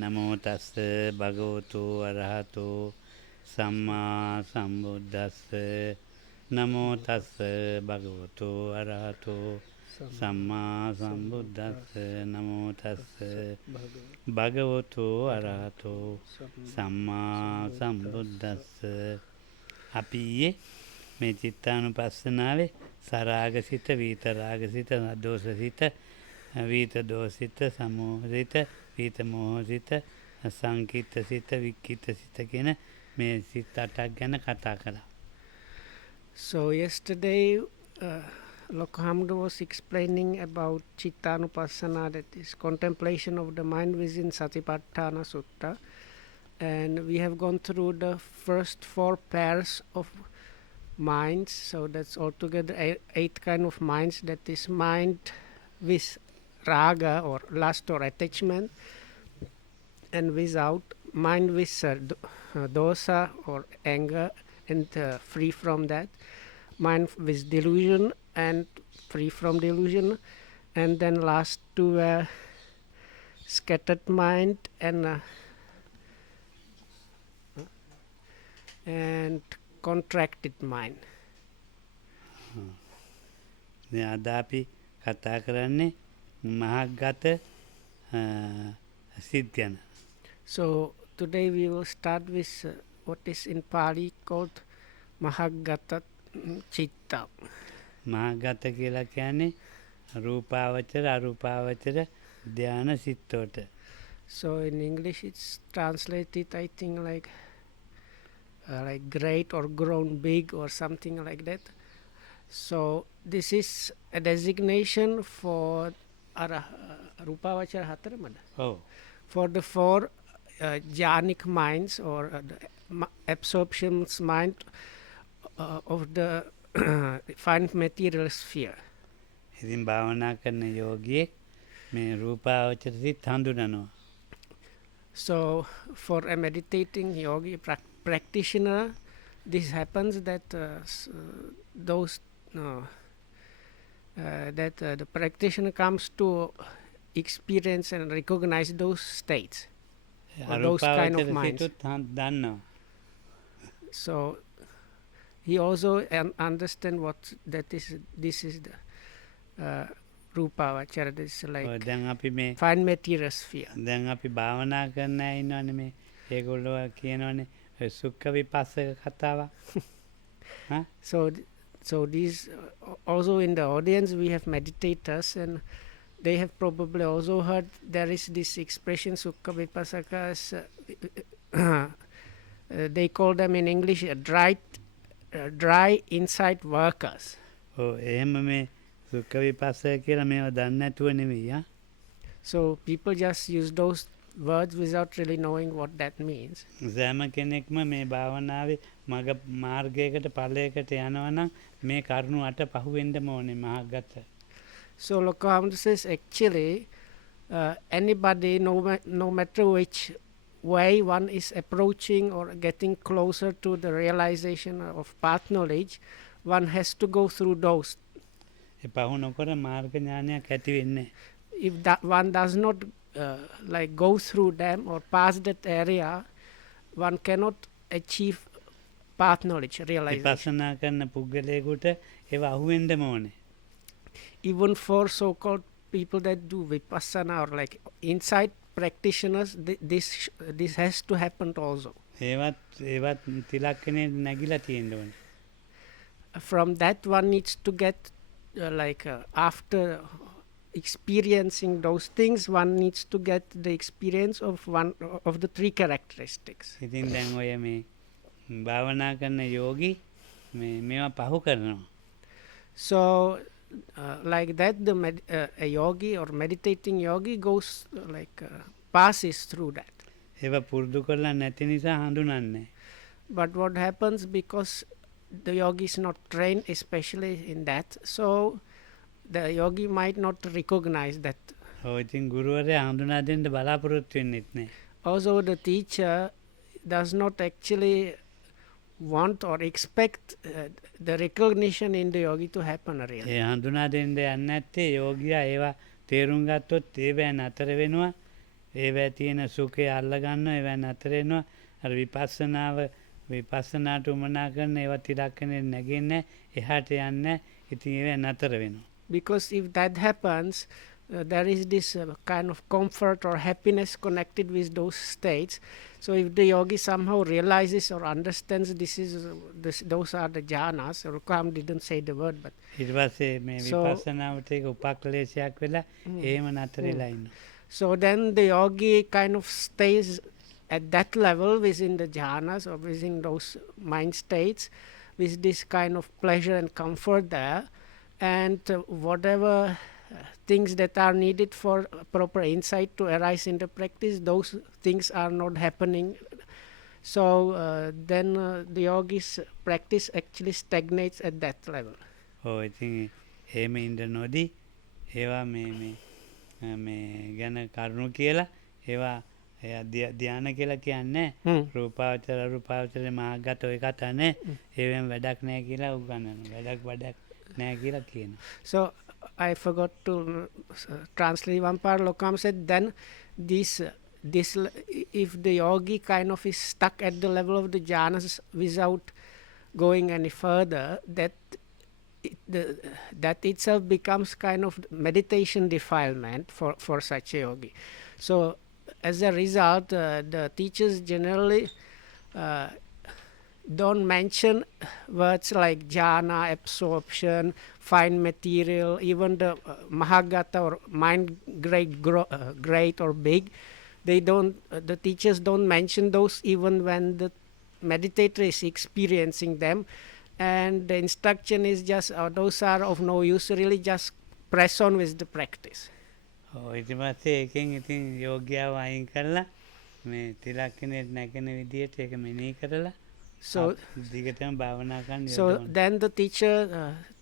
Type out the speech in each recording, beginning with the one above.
නමෝ තස්ස භගවතු අරහතෝ සම්මා සම්බුද්දස්ස නමෝ තස්ස භගවතු අරහතෝ සම්මා සම්බුද්දස්ස නමෝ තස්ස භගවතු අරහතෝ සම්මා සම්බුද්දස්ස. අපි ඊයේ මේ චිත්තානුපස්සනාවේ සරාගසිත, විතරාගසිත, දෝෂසිත, විතදෝසිත, සමෝහිත, විතමෝහිත, සංකිට්ඨසිත, වික්කිට්ඨසිත කියන මේ සිත 8ක් ගැන කතා කළා. So yesterday Lokhamda was explaining about Cittanupassana, that is contemplation of the mind within Satipatthana Sutta, and we have gone through the first 4 pairs of minds. So that's altogether 8 kind of minds. That is mind with raga or lust or attachment, and without mind with dosa or anger and free from that, mind with delusion and free from delusion, and then last 2 were scattered mind and contracted mind. අද අපි කතා කරන්නේ මහග්ගත සිත් ගැන. So today we will start with what is in Pali called Mahaggata Chitta. මහග්ගත කියලා කියන්නේ රූපාවචර අරූපාවචර ධාන සිත්වලට. So in English it's translated, I think, like great or grown big or something like that. So this is a designation for Rupavachara Hataramada. Oh. For the 4 jhanic minds or the absorptions mind of the fine material sphere. ඉතින් භාවනා කරන යෝගියෙක් මේ රූපාවචර සිත් හඳුනනවා. So for a meditating yogi practitioner, this happens that the practitioner comes to experience and recognize those states or those kind of minds. So he also understand what that is. This is the Rupavachara. This is like fine material sphere. දැන් අපි භාවනා කරන්න ඉන්නවනේ මේ ඒගොල්ලෝ කියනවනේ සුඛ විපස්සක කතාව. So these also in the audience we have meditators, and they have probably also heard there is this expression Sukha Vipassakas. They call them in English dry insight workers. එහෙම මේ සුඛ විපස්සක කියලා මේව දන්නේ නැතුව නෙවෙයි. So people just use those words without really knowing what that means. සෑම කෙනෙක්ම මේ භාවනාවේ මග මාර්ගයකට ඵලයකට යනවා නම් මේ කරුණු 8 පහුවෙන්නම ඕනේ මහග්ගත. So Lokhamda says actually anybody, no matter which way one is approaching or getting closer to the realization of path knowledge, one has to go through those. ඒ පහු නොකර මාර්ග ඥානයක් ඇති වෙන්නේ. If that one does not go through them or pass that area, one cannot achieve path knowledge, realization. විපස්සනා කරන පුද්ගලයෙකුට ඒව අහුවෙන්නම ඕනේ. Even for so-called people that do vipassana or like insight practitioners, this has to happen also. ඒවත් තිලක්කනේ නැగిලා තියෙන්න ඕනේ. From that one needs to get after experiencing those things, one needs to get the experience of one of the 3 characteristics. ඉතින් දැන් ඔය මේ භාවනා කරන යෝගී මේවා පහු කරනවා. So like that a yogi or meditating yogi goes passes through that. ඒව පුරුදු කරලා නැති නිසා හඳුනන්නේ. But what happens, because the yogi is not trained especially in that, so the yogi might not recognize that. ඉතින් ගුරුවරයා හඳුනා දෙන්න බලාපොරොත්තු වෙන්නෙත් නෑ. Also the teacher does not actually want or expect the recognition in the yogi to happen really. ඒ හඳුනා දෙන්න යන්නේ නැත්තේ යෝගියා ඒවා තේරුම් ගත්තොත් ඒවෙන් අතර වෙනවා. ඒවැ තියෙන සුඛය අල්ලගන්න ඒවැ නතර වෙනවා. අර විපස්සනාට උමනා කරන ඒවා තිරක්කනේ නැගෙන්නේ එහාට යන්නේ. ඉතින් ඒවැ නතර වෙනවා. Because if that happens, there is this kind of comfort or happiness connected with those states. So if the yogi somehow realizes or understands those are the jhanas, Rukam didn't say the word, but ඊට පස්සේ මේ So- විපස්සනාවට ඒක උපක්ලේශයක් වෙලා එහෙම නතරලා ඉන්නවා. so then the yogi kind of stays at that level within the jhanas or within those mind states with this kind of pleasure and comfort there, and whatever things that are needed for proper insight to arise in the practice, those things are not happening. So then the yogi's practice actually stagnates at that level. ඔව් ඉතින් එහෙම ඉන්න නොදී ඒවා මේ ගැන කරුණු කියලා ඒවා එයා ධ්‍යාන කියලා කියන්නේ රූපාවචර අරූපාවචර මාර්ගගත ඔය කතා නේ ඒවෙන් වැඩක් නැහැ කියලා උගන්වනවා. වැඩක් නැහැ කියලා කියනවා. So I forgot to translate one part. Lokam said then this if the yogi kind of is stuck at the level of the jhanas without going any further, that itself becomes kind of meditation defilement for such a yogi. So as a result, the teachers generally don't mention words like jhana, absorption, fine material, even the mahagata or mind great or big. The teachers don't mention those even when the meditator is experiencing them, and the instruction is just those are of no use, really just press on with the practice. ඊට පස්සේ ඒකෙන් ඉතින් යෝග්‍යව අයින් කරලා මේ තිලක්කනේ නැගෙන විදියට ඒක මෙනෙහි කරලා So දිගටම භාවනා කරන්න So then the teacher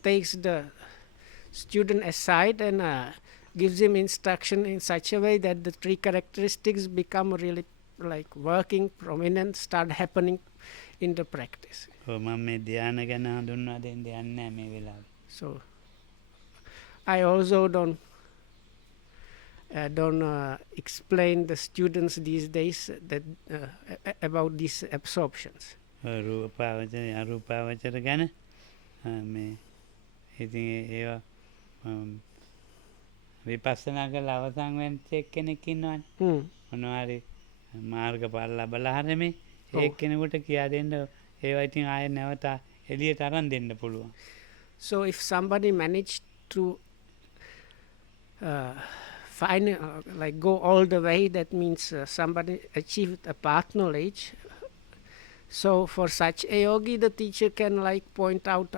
takes the student aside and gives him instruction in such a way that the three characteristics become really like working, prominent, start happening in the practice. ඔව් මම මේ ධ්‍යාන ගැන හඳුන්වා දෙන්න යන්නේ නැහැ මේ වෙලාවේ. So I also don't explain the students these days that about these absorptions. රූපාවචර අරූපාවචර ගැන මේ ඉතින් ඒවා විපස්සනා කරලා අවසන් වෙච්ච කෙනෙක් ඉන්නවනේ මොනවාරි මාර්ගඵල ලැබලා හැරෙමේ ඒ කෙනෙකුට කියා දෙන්න ඒවා ඉතින් ආයෙ නැවත එළියට අරන් දෙන්න පුළුවන්. So if somebody managed to find like go all the way, that means somebody achieved a path knowledge. So for such a yogi, the teacher can like point out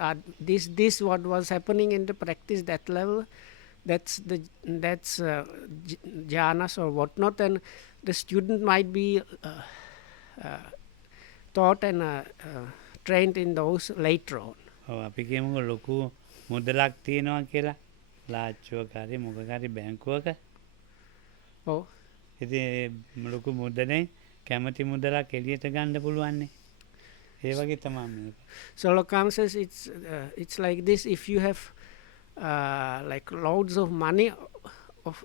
this what was happening in the practice, that level, that's jhanas or whatnot, and the student might be taught and trained in those later on. ඔව් අපි කියමුකෝ ලොකු මුදලක් තියෙනවා කියලා ලාච්චුවක හරි මොකක් හරි බැංකුවක. Oh, ඉතින් ලොකු මුදලෙන් කැමති මුදලක් එළියට ගන්න පුළුවන් නේ. ඒ වගේ තමයි මේක. so Lokam says it's like this. If you have like loads of money of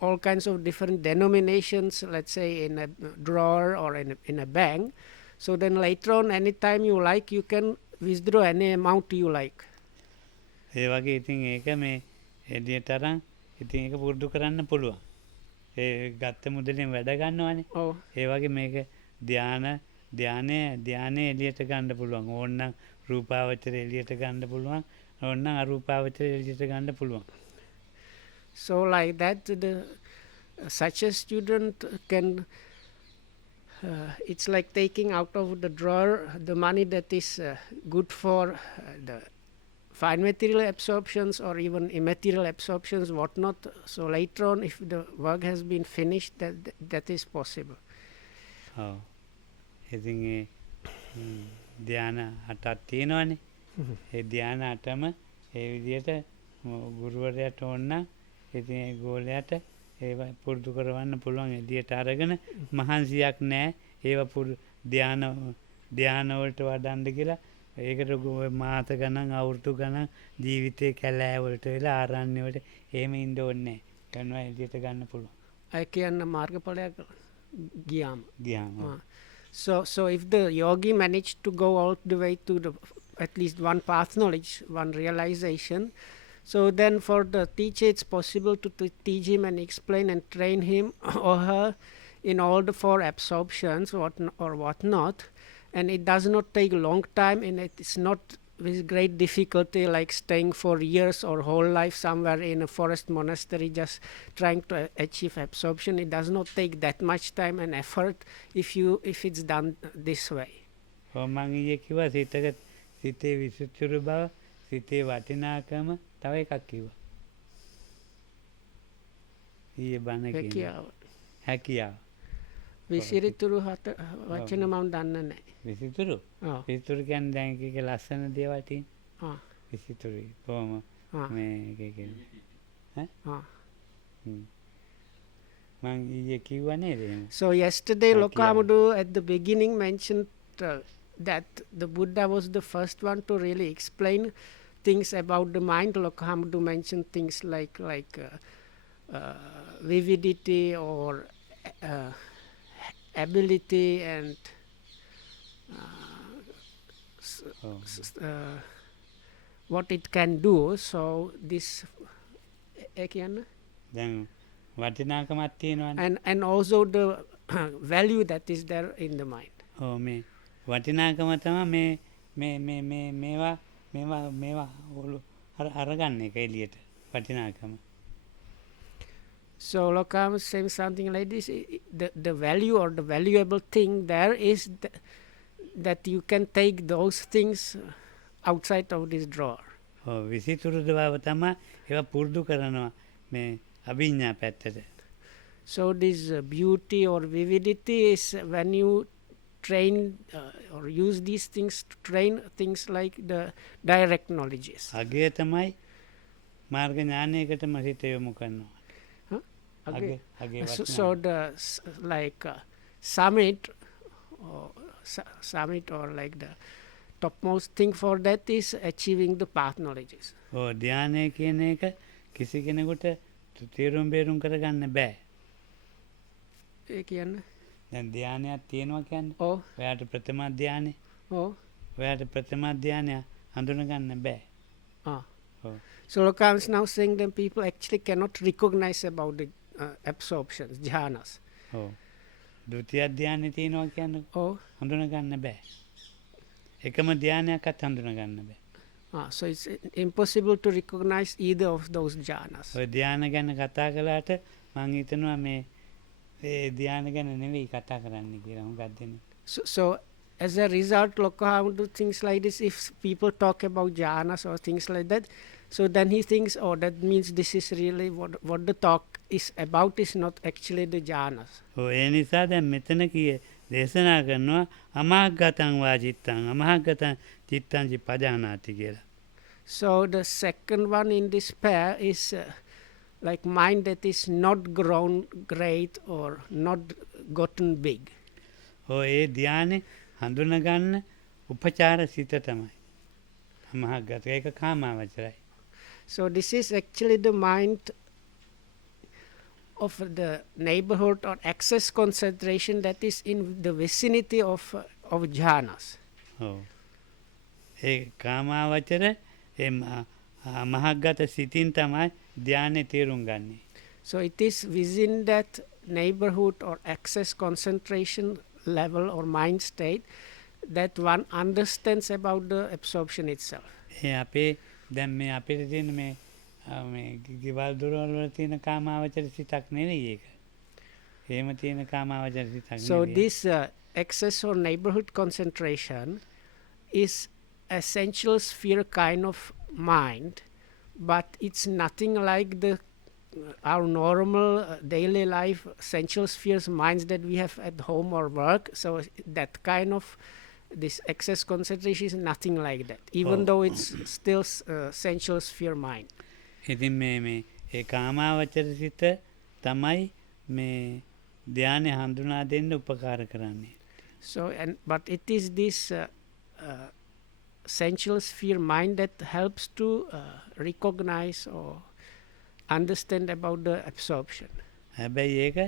all kinds of different denominations, let's say in a drawer or in a bank, so then later on anytime you like you can withdraw any amount you like. ඒ වගේ ඉතින් ඒක මේ එළියට අරන් ඉතින් ඒක පුරුදු කරන්න පුළුවන්. ඒ ගත්ත මුදලෙන් වැඩ ගන්නවනේ. Oh, ඒ වගේ මේක ධ්‍යානයේ එළියට ගන්න පුළුවන්. ඕනනම් රූපාවචර එළියට ගන්න පුළුවන්. ඕනනම් අරූපාවචර එළියට ගන්න පුළුවන්. so like that such a student can it's like taking out of the drawer the money that is good for the fine material absorptions or even immaterial absorptions, whatnot. So later on, if the work has been finished, that is possible. ඔව්. ඉතින් ඒ ධ්‍යාන 8ක් තියෙනවනේ. ඒ ධ්‍යාන 8ම ඒ විදිහට ගුරුවරයාට ඕන නම් ඉතින් ඒ ගෝලයාට ඒවා පුරුදු කරවන්න පුළුවන් එළියට අරගෙන මහන්සියක් නැහැ. ඒවා ධ්‍යාන වලට වඩන්න කියලා ඒකට මාස ගණන් අවුරුදු ගණන් ජීවිතේ කැලෑ වලට වෙලා ආරණ්‍ය වලට එහෙම ඉන්න ඕනේ නැහැ. කරනවා එළියට ගන්න පුළුවන්. I can margapalaya giyam. ගියාම. So if the yogi managed to go all the way to the at least one path knowledge, one realization, so then for the teacher it's possible to teach him and explain and train him or her in all the four absorptions or whatnot, and it does not take a long time, and it is not with great difficulty like staying for years or whole life somewhere in a forest monastery just trying to achieve absorption. It does not take that much time and effort if it's done this way. මං ඊයේ කිව්වා සිතේ විසුචුරු බව, සිතේ වටිනාකම තව එකක් කිව්වා. ඊයේ බණ කියන්නේ. හැකියාව. විසිරිතුරු වචන මම දන්නේ නැහැ. විසිතුරු? ඔව්. විසිතුරු කියන්නේ දැන් එකේ ලස්සන දේවල් තියෙන. විසිතුරුයි. කොහොම මේ එකේ මං ඊයේ කිව්වා නේද එහෙම? So yesterday Lokamadu at the beginning mentioned that the Buddha was the first one to really explain things about the mind. Lokamadu mentioned things like vividity or ability and what it can do. So this again, දැන් වටිනාකමක් තියෙනවනේ. and also the value that is there in the mind. ඔව් මේ වටිනාකම තමයි මේවා අරගන්න එක එළියට වටිනාකම. So Lokam is saying something like this: the value or the valuable thing there is that you can take those things outside of this drawer. ඔව් විසිතුරු දව තමයි ඒවා පුරුදු කරනවා මේ අභිඥා පැත්තට. So this beauty or vividity is when you train or use these things to train things like the direct knowledges. අගය තමයි මාර්ග ඥානයකටම හිත යොමු කරනවා. So the like summit or like the topmost thing for that is achieving the path knowledges. ඔව් ධානය කියන එක කිසි කෙනෙකුට තීරුම් බේරුම් කරගන්න බෑ. ඒ කියන්නේ දැන් ධානයක් තියෙනවා කියන්නේ ඔව් ඔයාට ප්‍රථම ධානය ඔයාට ප්‍රථම ධානය හඳුන ගන්න බෑ. So Lokam is now saying that people actually cannot recognize about the absorptions, jhanas. ඔව් ද්විතිය ධානය තියෙනවා කියන්නේ හඳුන ගන්න බෑ. එකම ධානයක්වත් හඳුන ගන්න බෑ. So it's impossible to recognize either of those jhanas. ඔය ධාන ගැන කතා කළාට මං හිතනවා මේ ධාන ගැන නෙවෙයි කතා කරන්න කියලා හුඟක් දෙනෙක්. So as a result, Lokam do things like this. If people talk about jhanas or things like that, so then he thinks, oh, that means this is really what the talk is about is not actually the jhanas. ඔව් ඒ නිසා දැන් මෙතන කියේ දේශනා කරනවා අමාගතං වාචිත්තං අමාගතං චිත්තං පජානාති කියලා. So the second one in this pair is like mind that is not grown great or not gotten big. ඔව් ඒ ධානය හඳුන ගන්න උපචාර සිත තමයි. අමාගත ඒක කාමාවචරයි. So this is actually the mind of the neighborhood or access concentration that is in the vicinity of jhanas. ඔව් ඒ කාමාවචර ඒ මහග්ගත සිතින් තමයි ධානය තේරුම් ගන්නේ. So it is within that neighborhood or access concentration level or mind state that one understands about the absorption itself. ඒ අපේ දැන් මේ අපිට තියෙන මේ ගෙවල් දොරවල් වල තියෙන කාමාවචර සිතක් නෙවෙයි ඒක. එහෙම තියෙන කාමාවචර සිතක් නෙවෙයි. So this access or neighborhood concentration is essential sphere kind of mind, but it's nothing like the our normal daily life essential spheres minds that we have at home or work. So that kind of this access concentration is nothing like that, even though it's still essential sphere mind. ඉතින් මේ ඒ කාමාවචර සිත තමයි මේ ධානය හඳුනා දෙන්න උපකාර කරන්නේ. So but it is this essential sphere mind that helps to recognize or understand about the absorption. හැබැයි ඒක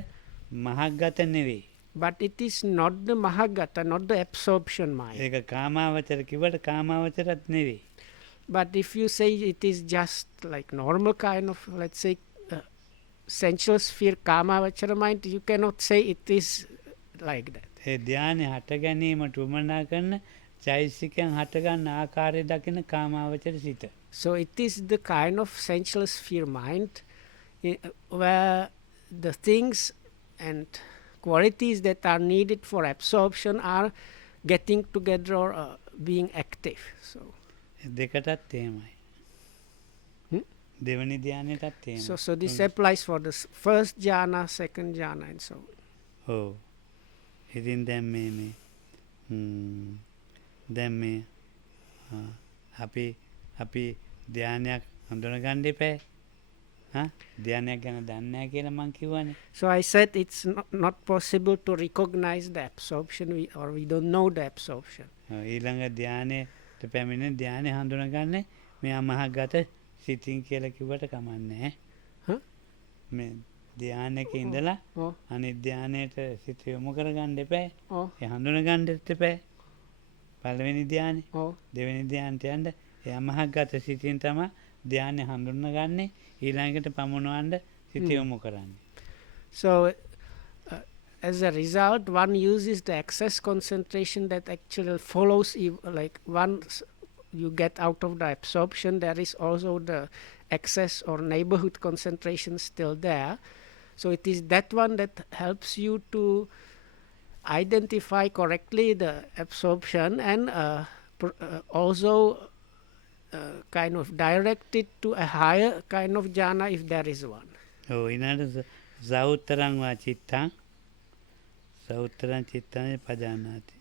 මහග්ගත නෙවෙයි. But it is not the Mahagata, not the absorption mind. ඒක කාමාවචර කිව්වට කාමාවචරත් නෙවෙයි. But if you say it is just like normal kind of, let's say, sensual sphere Kamavachara mind, you cannot say it is like that. ඒ ධානය හට ගැනීමට උවමනා කරන චෛසිකයන් හටගන්න ආකාරය දකින කාමාවචර සිත. So it is the kind of sensual sphere mind where the things and qualities that are needed for absorption are getting together or being active. So දෙකටත් එහෙමයි. දෙවනි ධානයටත් එහෙමයි. so this applies for the first jhana, second jhana and so on. ඔව්. ඉතින් දැන් මේ අපි ධානයක් හඳුනගන්න එපා. ධානයක් ගැන දන්නේ නැහැ කියලා මං කිව්වනේ. So I said it's not possible to recognize the absorption or we don't know the absorption. ඊළඟ ධානයට පැමිණෙන ධානය හඳුනගන්නේ මේ අමහගත සිතින් කියලා කිව්වට කමන්නේ නැහැ. මේ ධානයක ඉඳලා අනිත් ධානයට සිත යොමු කරගන්න එපා. ඒ හඳුනගන්නත් එපා. පළවෙනි ධානය. දෙවෙනි ධානයට යන්න ඒ අමහගත සිතින් තමයි ධානය හඳුනගන්නේ ඊළඟට පමුණවන්න සිත යොමු කරන්නේ. So as a result, one uses the excess concentration that actually follows, like once you get out of the absorption, there is also the excess or neighborhood concentration still there. So it is that one that helps you to identify correctly the absorption and also kind of direct it to a higher kind of jhana if there is one. Oh, ඊළඟට සෞත්තරං වා චිත්තං සෞත්තරං චිත්තං පජානාති.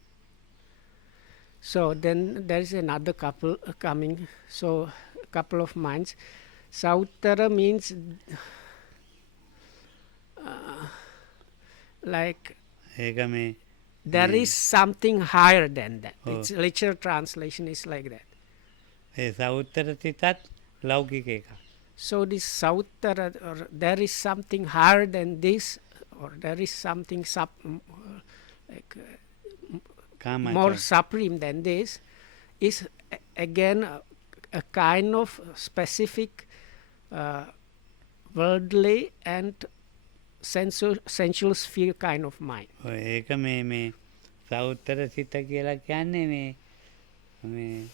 So then there is another couple coming. So couple of minds. Sauttara means like ඒක මේ there is something higher than that. Its literal translation is like that. ඒ සෞත්තර සිතත් ලෞකික එකක්. So this Sauttara, or there is something higher than this, or there is something like more supreme than this, is again a kind of specific worldly and sensual sphere kind of mind. ඒක මේ සෞත්තර සිත කියලා කියන්නේ මේ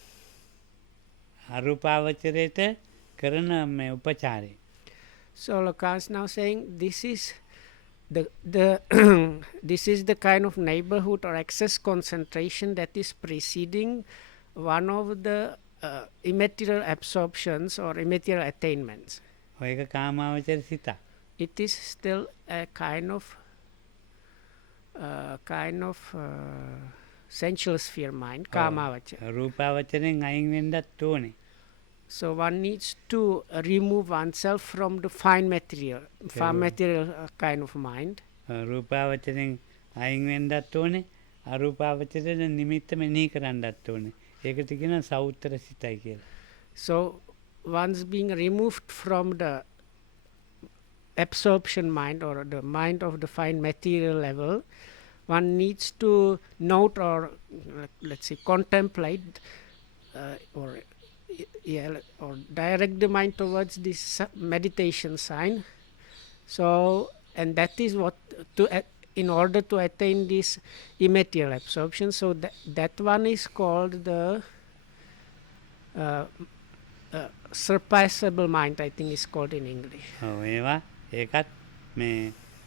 අරූපාවචරයට කරන මේ උපචාරය. So Lacan is now saying this is the this is the kind of neighborhood or excess concentration that is preceding one of the immaterial absorptions or immaterial attainments. ඒක කාමාවචර සිත. It is still a kind of sensual sphere mind, kamavachara. රූපාවචරයෙන් අයින් වෙන්නත් ඕනේ. So one needs to remove oneself from the fine material kind of mind. රූපාවචරයෙන් අයින් වෙන්නත් ඕනේ. අරූපාවචරයෙන් නිමිත්ත මෙනෙහි කරන්නත් ඕනේ. ඒකට කියනවා සෞත්තර සිතයි කියලා. So once being removed from the absorption mind or the mind of the fine material level, one needs to note or let's say contemplate or direct the mind towards this meditation sign. So and that is what in order to attain this immaterial absorption. So that one is called the surpassable mind, I think is called in English. ඒකත්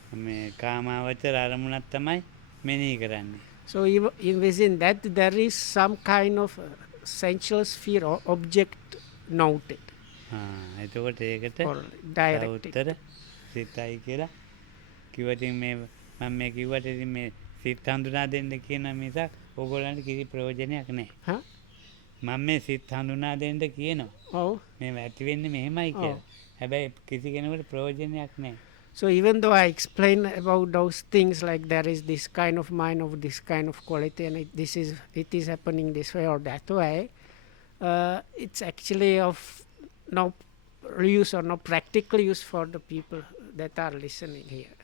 මේ කාමාවචර අරමුණක් තමයි මෙනෙහි කරන්නේ. So even within that there is some kind of sensual sphere or object noted. එතකොට ඒකට directed. සිතයි කියලා කිව්වටින් මේ මම මේ කිව්වට ඉතින් මේ සිත හඳුනා දෙන්න කියන මිසක් ඕගොල්ලන්ට කිසි ප්‍රයෝජනයක් නැහැ. මම මේ සිත හඳුනා දෙන්න කියනවා. මේ ඇති වෙන්නේ මෙහෙමයි කියලා. හැබැයි කිසි කෙනෙකුට ප්‍රයෝජනයක් නැහැ. So even though I explain about those things like there is this kind of mind of this kind of quality and it is happening this way or that way, it's actually of no use or no practical use for the people that are listening here.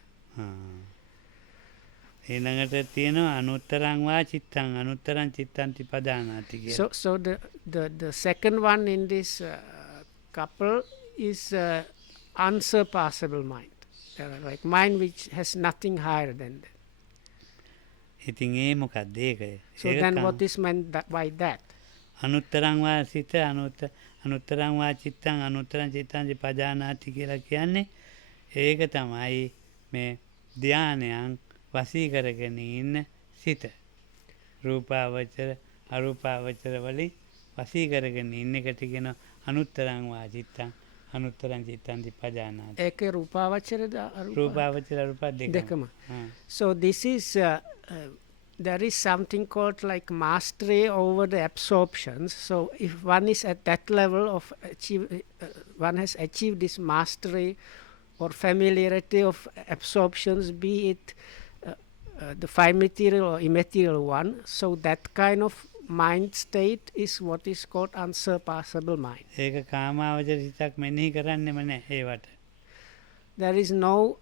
ඊළඟට තියෙනවා අනුත්තරං වා චිත්තං අනුත්තරං චිත්තන්ති පදානාති කියලා. So the second one in this couple is unsurpassable mind, like mind which has nothing higher than that. ඉතින් ඒ මොකක්ද ඒකය? So then what is meant by that? අනුත්තරං වා සිත අනුත්තරං වා චිත්තං අනුත්තරං චිත්තන්ති පදානාති කියලා කියන්නේ ඒක තමයි මේ ධානයන් වසී කරගෙන ඉන්න සිත. රූපාවචර අරූපාවචර වලින් වසී කරගෙන ඉන්න එකට කියන අනුත්තරං වා චිත්තං අනුත්තරං චිත්තන්ති පදානාති. ඒකේ රූපාවචරද රූපාවචර අරූප දෙකම. So this is there is something called like mastery over the absorptions. So if one is at that level of one has achieved this mastery or familiarity of absorptions, be it the five material or immaterial one, so that kind of mind state is what is called unsurpassable mind. ඒක කාමාවචර සිතක් මෙනෙහි කරන්නෙම නැහැ ඒවට. There is no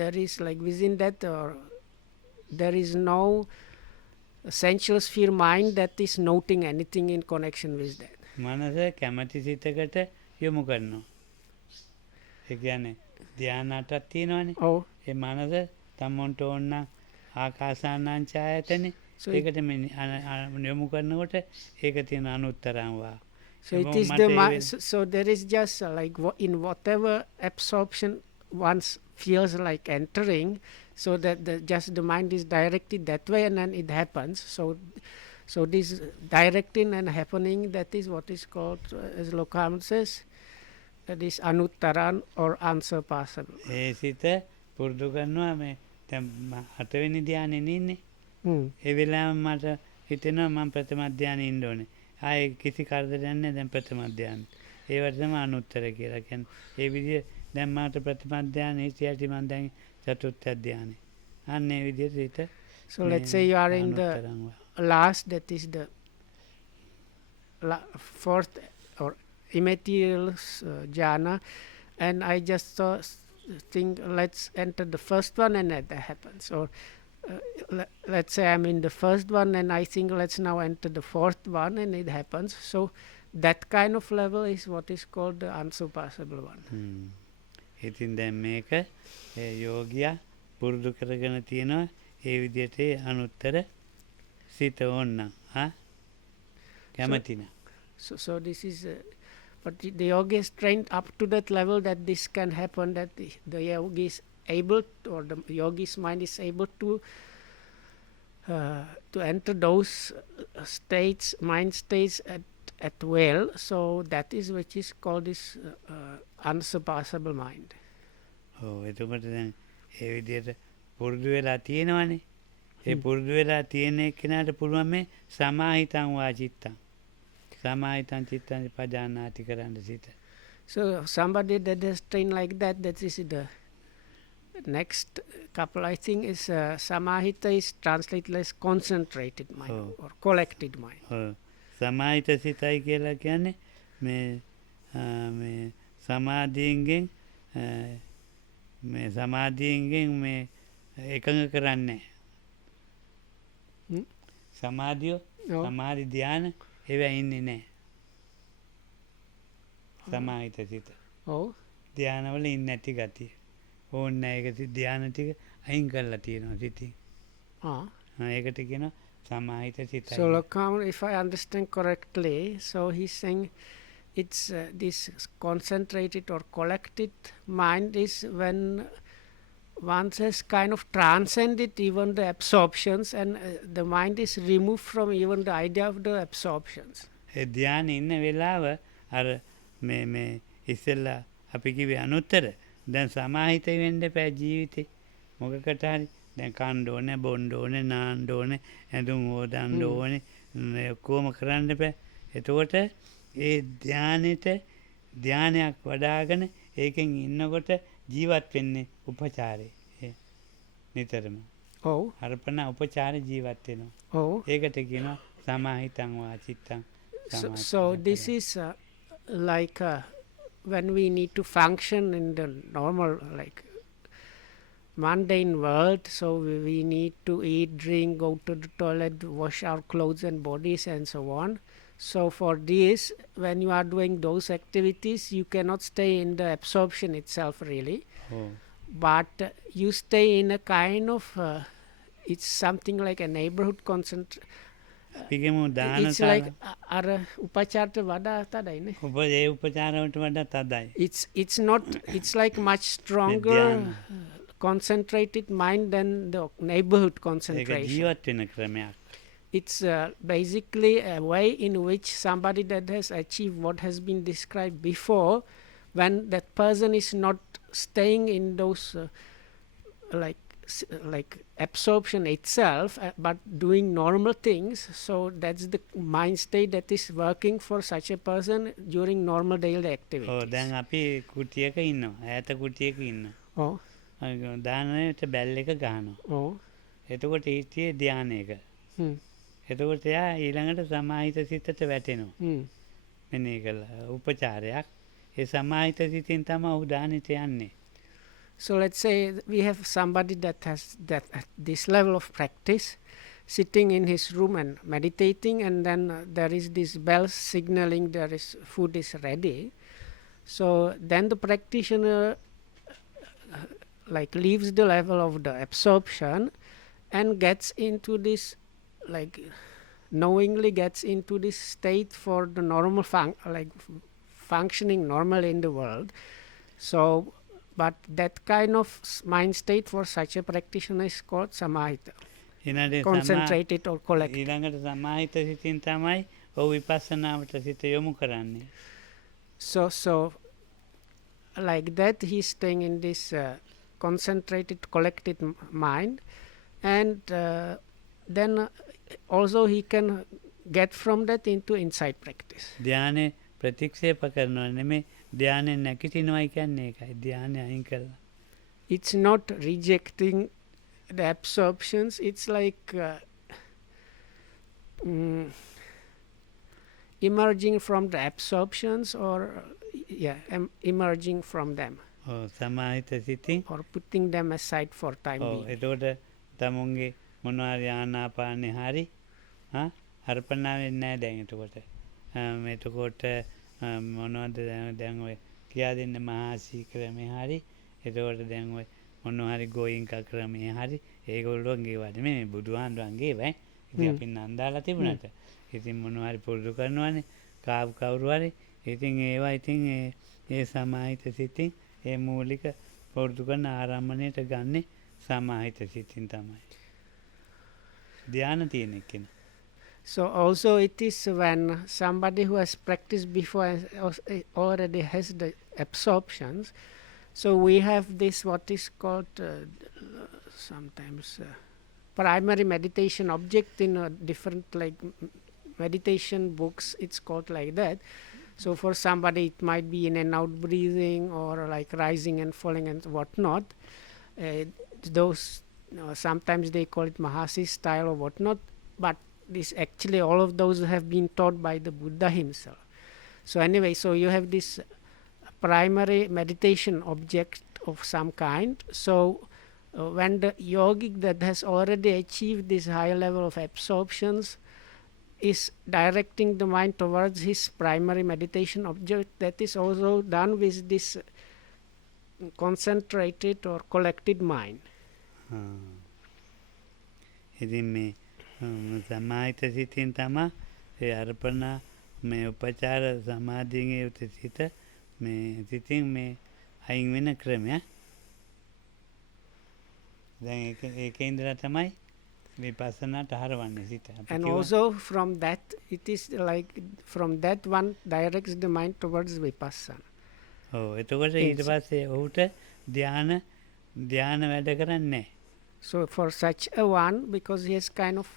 there is like within that or there is no sensual sphere mind that is noting anything in connection with that. මනස කැමැති සිතකට යොමු කරනවා. ඒ කියන්නේ ධානයටත් තියෙනවානේ. Oh, ඒ මනස තමන්ට ඕන ආකාසානං ඡායතනේ ඒකට යොමු කරනකොට ඒක තියෙන අනුත්තරං වා. so it is the mind. So there is just like in whatever absorption one feels like entering, so that just the mind is directed that way and then it happens. So this directing and happening, that is what is called, as Lokam says, that is anuttaran or unsurpassable. ඒ සිත පුරුදු කරනවා මේ දැන් 8 වෙනි ධානයේ ඉන්නේ. ඒ වෙලාවෙම මට හිතෙනවා මම ප්‍රථම ධානයේ ඉන්න ඕනේ. ආයේ කිසි කරදරයක් නැහැ දැන් ප්‍රථම ධානය. ඒවට තමයි අනුත්තර කියලා කියන්නේ. ඒ විදිය දැන් මට ප්‍රථම ධානයේ සියටි මම දැන් චතුර්ථ ධානයේ. අන්න ඒ විදියට හිත. So let's say you are in the last, that is the fourth or immaterial jhana, and I just think let's enter the first one and that happens. Or let's say I'm in the first one and I think let's now enter the fourth one and it happens. So that kind of level is what is called the unsurpassable one. ඉතින් දැන් මේක යෝගියා පුරුදු කරගෙන තියෙනවා ඒ විදිහට අනුත්තර සිත ඕනනම් කැමැතිනම්. So this is but the yogi is trained up to that level that this can happen, that the yogi is able to, or the yogi's mind is able to enter those states, mind states at will. So that is which is called this unsurpassable mind. එතකොට දැන් ඒ විදිහට පුරුදු වෙලා තියෙනවනේ. ඒ පුරුදු වෙලා තියෙන එක්කෙනාට පුළුවන් මේ සමාහිතං වා චිත්තං සමාහිතං චිත්තං පජානාති කරන්න සිත. So somebody that has trained like that, that is the next couple I think is samahita is translated as concentrated mind or collected mind. සමාහිත සිතයි කියලා කියන්නේ මේ සමාධියෙන් මේ එකඟ කරන්නේ. සමාධිය සමාධි ධාන ඒවා ඉන්නේ නැහැ. සමාහිත සිත. ධානවල ඉන්නේ නැති ගතිය. ඕන්න ඒක ධාන ටික අයින් කරලා තියෙනවා සිතින්. ඒකට කියනවා සමාහිත සිතයි. So Lokam, if I understand correctly, so he's saying it's this concentrated or collected mind is when one has kind of transcended even the absorptions and the mind is removed from even the idea of the absorptions. ඒ ධානයේ ඉන්න වෙලාව අර මේ ඉස්සෙල්ලා අපි කිව්වේ අනුත්තර දැන් සමාහිත වෙන්න එපා ජීවිතේ මොකකට හරි දැන් කන්න ඕනේ බොන්න ඕනේ නාන්න ඕනේ ඇඳුම් හොදන්න ඕනේ කොහොම කරන්න එපා. එතකොට ඒ ධානයක් වඩාගෙන ඒකෙන් ඉන්නකොට ජීවත් වෙන්නේ උපචාරේ නිතරම. අර්පණ උපචාරේ ජීවත් වෙනවා. ඒකට කියනවා සමාහිතං වා චිත්තං. So this is like when we need to function in the normal, like mundane world, so we need to eat, drink, go to the toilet, wash our clothes and bodies and so on. So for this, when you are doing those activities, you cannot stay in the absorption itself really, but you stay in a kind of it's something like a neighborhood concentration. It's like අර උපචාරට වඩා තදයි නේ. ඒ උපචාරවට වඩා තදයි. It's not, it's like much stronger concentrated mind than the neighborhood ඒක concentration. ජීවත් වෙන ක්‍රමයක්. It's basically a way in which somebody that has achieved what has been described before, when that person is not staying in those like absorption itself, but doing normal things. So that's the mind state that is working for such a person during normal daily activities. දැන් අපි කුටියක ඉන්නවා. ඈත කුටියක ඉන්නවා. Oh. දානයට බැල් එක ගහනවා. Oh. එතකොට ඊටියේ ධානයක. එතකොට එයා ඊළඟට සමාහිත සිතට වැටෙනවා. මෙනේ කළා උපචාරයක්. ඒ සමාහිත සිතින් තමයි ඔහු දානෙට යන්නේ. So let's say we have somebody that has that at this level of practice, sitting in his room and meditating, and then there is this bell signaling there is food is ready. So then the practitioner like leaves the level of the absorption and gets into this, like knowingly gets into this state for the normal functioning normally in the world. So but that kind of mind state for such a practitioner is called samahita, concentrated or collected. ඊළඟට සමාහිත සිතින් තමයි ඔහු විපස්සනාවට සිත යොමු කරන්නේ. So like that he's staying in this concentrated collected mind, and then also he can get from that into insight practice. ධානය ප්‍රතික්ෂේප කරනවා නෙමෙයි, ධානය නැගිටිනවයි කියන්නේ ඒකයි. ධානය අයින් කළා. It's not rejecting the absorptions, it's like emerging from the absorptions, or emerging from them. සමාහිත සිතින් or putting them aside for time being. එතකොට තමුන්ගේ මොනවාරි ආනාපානෙ හරි අර්පණා වෙන්නේ නැහැ දැන් එතකොට. එතකොට මොනවද දැන් ඔය කියා දෙන්න මහාසී ක්‍රමේ හරි, එතකොට දැන් ඔය මොනවාරි ගෝයින්ක ක්‍රමේ හරි, ඒගොල්ලෝගේ වගේ මේ බුදුහාමුදුරන්ගේ වේ. ඉතින් අපි නන්දාලා තිබුණාට ඉතින් මොනවාරි පුරුදු කරනවානේ කවුරු හරි. ඉතින් ඒවා ඉතින් ඒ සමාහිත සිතින් ඒ මූලික පුරුදු කරන ආරම්භණයට ගන්නේ සමාහිත සිතින් තමයි. ධානය තියෙන කෙනා. So also it is when somebody who has practiced before already has the absorptions. So we have this what is called sometimes primary meditation object in different like meditation books. It's called like that. So for somebody it might be in and out breathing or like rising and falling and whatnot. Those sometimes they call it Mahasi style or whatnot. But this actually all of those have been taught by the Buddha himself. So anyway, so you have this primary meditation object of some kind. So when the yogic that has already achieved this high level of absorptions is directing the mind towards his primary meditation object, that is also done with this concentrated or collected mind. ඉතින් මේ සමාහිත සිතින් තමයි ඒ අර්පණ මේ උපචාර සමාධියේ යුත සිත මේ සිතින් මේ අයින් වෙන ක්‍රමය. දැන් ඒක ඉඳලා තමයි විපස්සනාට හරවන්නේ සිත. And also from that it is like from that one directs the mind towards vipassana. එතකොට ඊට පස්සේ ඔහුට ධානය වැඩ කරන්නේ. So for such a one, because he has kind of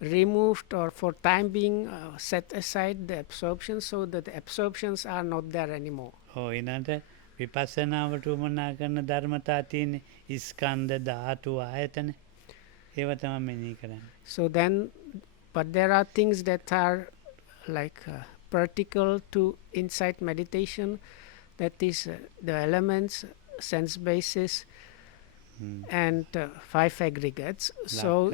removed or for time being set aside the absorption, so that the absorptions are not there anymore. ඊනට විපස්සනාවට උමනා කරන ධර්මතා තියෙන ස්කන්ධ ධාතු ආයතන ඒව තමයි මෙනෙහි කරන්නේ. So then, but there are things that are like practical to insight meditation, that is the elements, sense basis, and 5 aggregates, so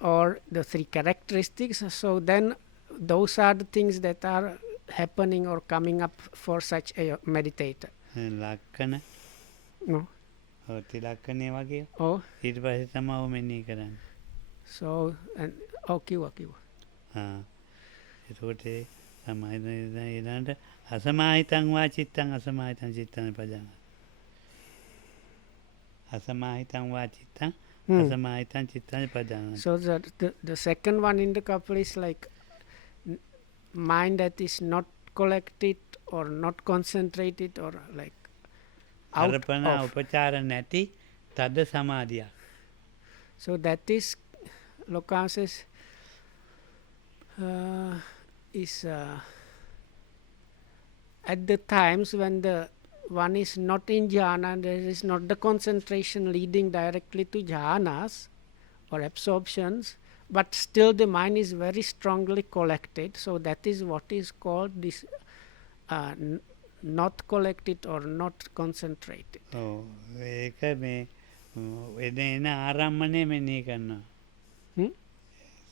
or the 3 characteristics. So then those are the things that are happening or coming up for such a meditator. ලක්කන No. තිලක්කනය වගේ Oh, ඊට පස්සේ තමව මෙනෙහි කරන්න. so and kiwa. එතකොට සමාහිතන අසමාහිතං වා චිත්තං අසමාහිතං චිත්තනුපජාන. අසමාහිතං වා චිත්තං අසමාහිතං චිත්තනුපජාන. So the second one in the couple is like mind that is not collected or not concentrated or like out අර්පණ of. උපචාර නැති තද සමාධියක්. So that is, Loka says, is at the times when the one is not in jhana, there is not the concentration leading directly to jhanas or absorptions, but still the mind is very strongly collected. So that is what is called this not collected or not concentrated. ඒක මේ එන ආරම්මණය මෙනෙහි කරනවා.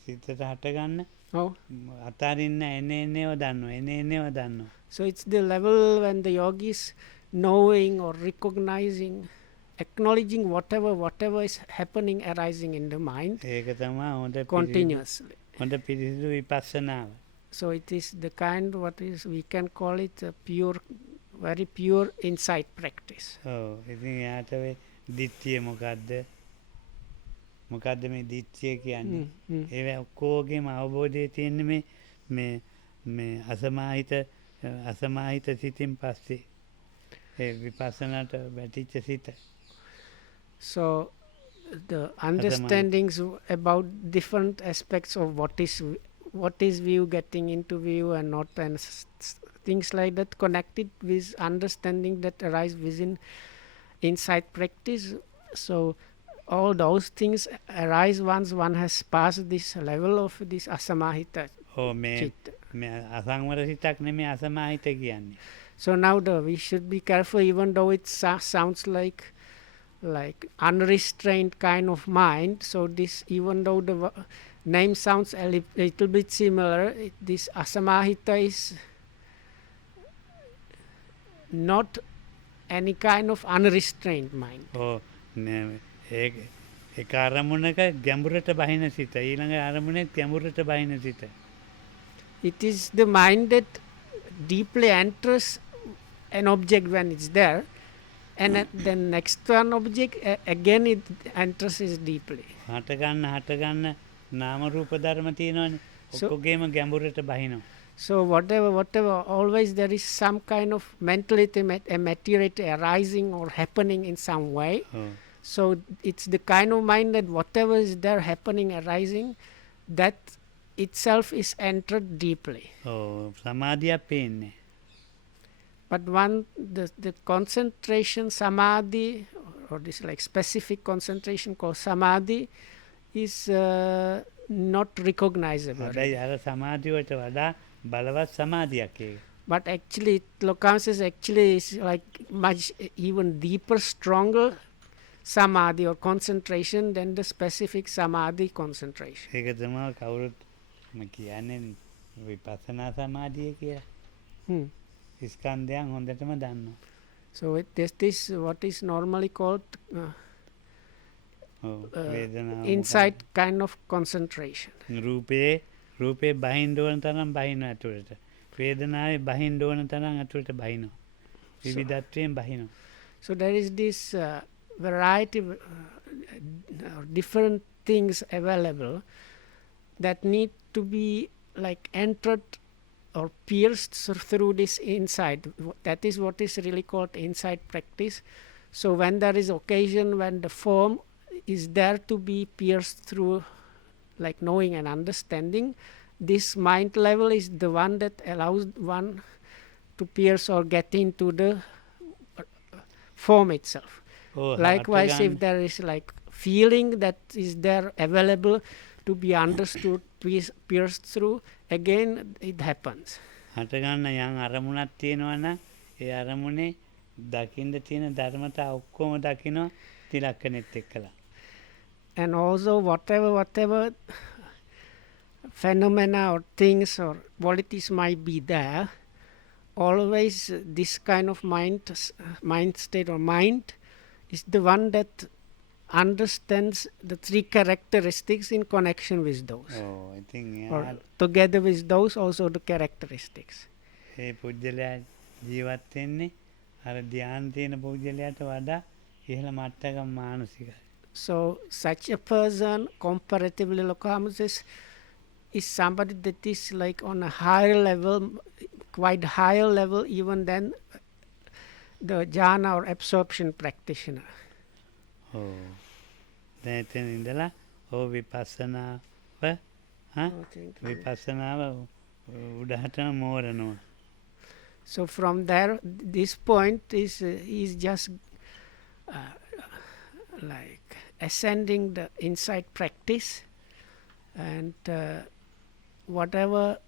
සිතට හටගන්න අතාරින්න එනේව දන්නවා. So it's the level when the yogi is knowing or recognizing, acknowledging whatever is happening, arising in the mind ඒක තමයි හොඳ continuously. හොඳ පිරිසිදු විපස්සනාව. So it is the kind, what is, we can call it a pure, very pure insight practice. ඉතින් එයාට වෙ දිට්ඨිය මොකද්ද මේ දිට්ඨිය කියන්නේ? ඒ ඔක්කොගේම අවබෝධය තියෙන්නේ මේ අසමාහිත සිතින් පස්සේ ඒ විපස්සනාට වැටිච්ච සිත. So the understandings about different aspects of what is view, getting into view and not, and things like that, connected with understanding that arise within insight practice. So all those things arise once one has passed this level of this asamahita chitta. අසංවර සිතක් නෙමෙයි අසමාහිත කියන්නේ. So now we should be careful, even though it sounds like unrestrained kind of mind. So this, even though the name sounds a little bit similar, this asamahita is not any kind of unrestrained mind. ඒක අරමුණක ගැඹුරට බහින සිත. ඊළඟ අරමුණේ ගැඹුරට බහින සිත. It is the mind that deeply enters an object when it's there, and then next one object again it enters is deeply. හටගන්න නාම රූප ධර්ම තියෙනවනේ. ඔක්කොගේම ගැඹුරට බහිනවා. So whatever, always there is some kind of mentality, a materiality arising or happening in some way. So it's the kind of mind that whatever is there happening, arising, that itself is entered deeply. සමාධියක් පේන්නේ. But the concentration samadhi, or this like specific concentration called samadhi, is not recognizable. අර සමාධියට වඩා බලවත් සමාධියක් ඒක. But actually, Lokam says actually is like much even deeper, stronger samadhi or concentration than the specific samadhi concentration. ඒක තමයි කවුරුත් කියන්නේ විපස්සනා සමාධිය කියලා. ස්කන්ධයන් හොඳටම දන්නවා. So this is what is normally called insight kind of concentration. රූපේ බහින්න ඕන තරම් බහිනවා ඇතුළට. වේදනාවේ බහින්න ඕන තරම් ඇතුළට බහිනවා. විවිධත්වයෙන් බහිනවා. So there is this variety different things available that need to be like entered or pierced through this insight. That is what is really called insight practice. So when there is occasion, when the form is there to be pierced through, like knowing and understanding, this mind level is the one that allows one to pierce or get into the form itself. Likewise, if there is like feeling that is there available to be understood, pierced through, again it happens. හටගන්න යම් අරමුණක් තියෙනවා නම් ඒ අරමුණේ දකින්න තියෙන ධර්මතා ඔක්කොම දකිනවා තිලක්කනෙත් එක්කලා. And also whatever phenomena or things or qualities might be there, always this kind of mind state or mind is the one that understands the three characteristics in connection with those. ඔව් ඉතින් Or together with those also the characteristics. ඒ පුජ්‍යලයා ජීවත් වෙන්නේ අර ධ්‍යාන තියෙන පුජ්‍යලයාට වඩා ඉහළ මට්ටමක මානසිකයි. So such a person, comparatively Lokama says, is somebody that is like on a higher level, quite higher level even than the jhana or absorption practitioner. ඔව් දැන් එතන ඉඳලා විපස්සනාව විපස්සනාව උඩහටම මෝරනවා. So from there, this point is just like ascending the insight practice, and whatever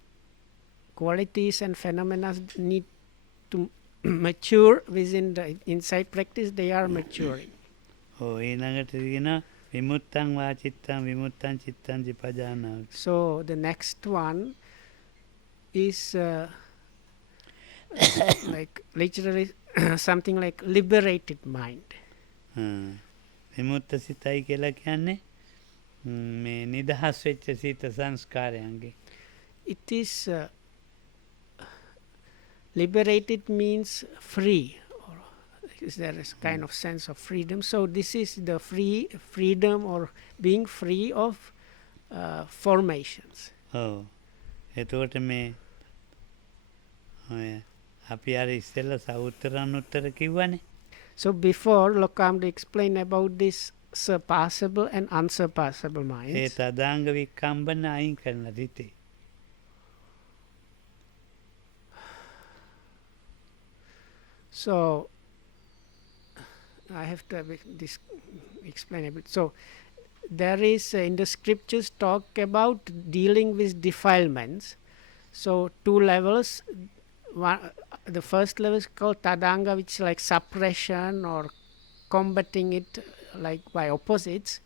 qualities and phenomena need to mature within the insight practice, they are maturing. ඊළඟට තියෙනවා විමුත්තං වා චිත්තං විමුත්තං චිත්තං ජිපජානාති. So the next one is like literally something like liberated mind. විමුක්ත සිතයි කියලා කියන්නේ මේ නිදහස් වෙච්ච සිත සංස්කාරයන්ගේ. It is liberated means free, or there is kind of sense of freedom. So this is the freedom or being free of formations. ඔව් එතකොට මේ අපි අර ඉස්සෙල්ලා සවුත්තර අනුත්තර කිව්වනේ. So before Lokamda explained about this surpassable and unsurpassable A minds. තදාංග විකම්බන අයින් කරන රිතේ. So I have to explain a bit. So there is in the scriptures talk about dealing with defilements. So two levels. The first level is called tadanga, which is like suppression or combating it like by opposites,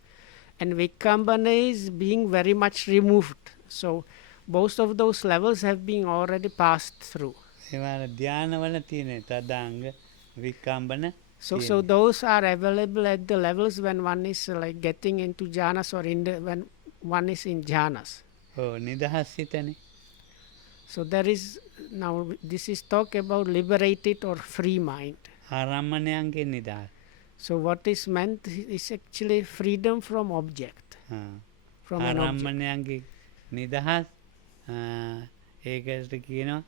and vikambana is being very much removed. So both of those levels have been already passed through. ඒවල ධානවල තියෙන තදාංග විකම්බන. So those are available at the levels when one is like getting into jhanas, or when one is in jhanas. නිදහස් සිතනේ. So there is now this is talk about liberated or free mind. ආරම්මණයන්ගේ නිදහස්. So what is meant is actually freedom from object. From an object. ආරම්මණයන්ගේ නිදහස් ඒකට කියනවා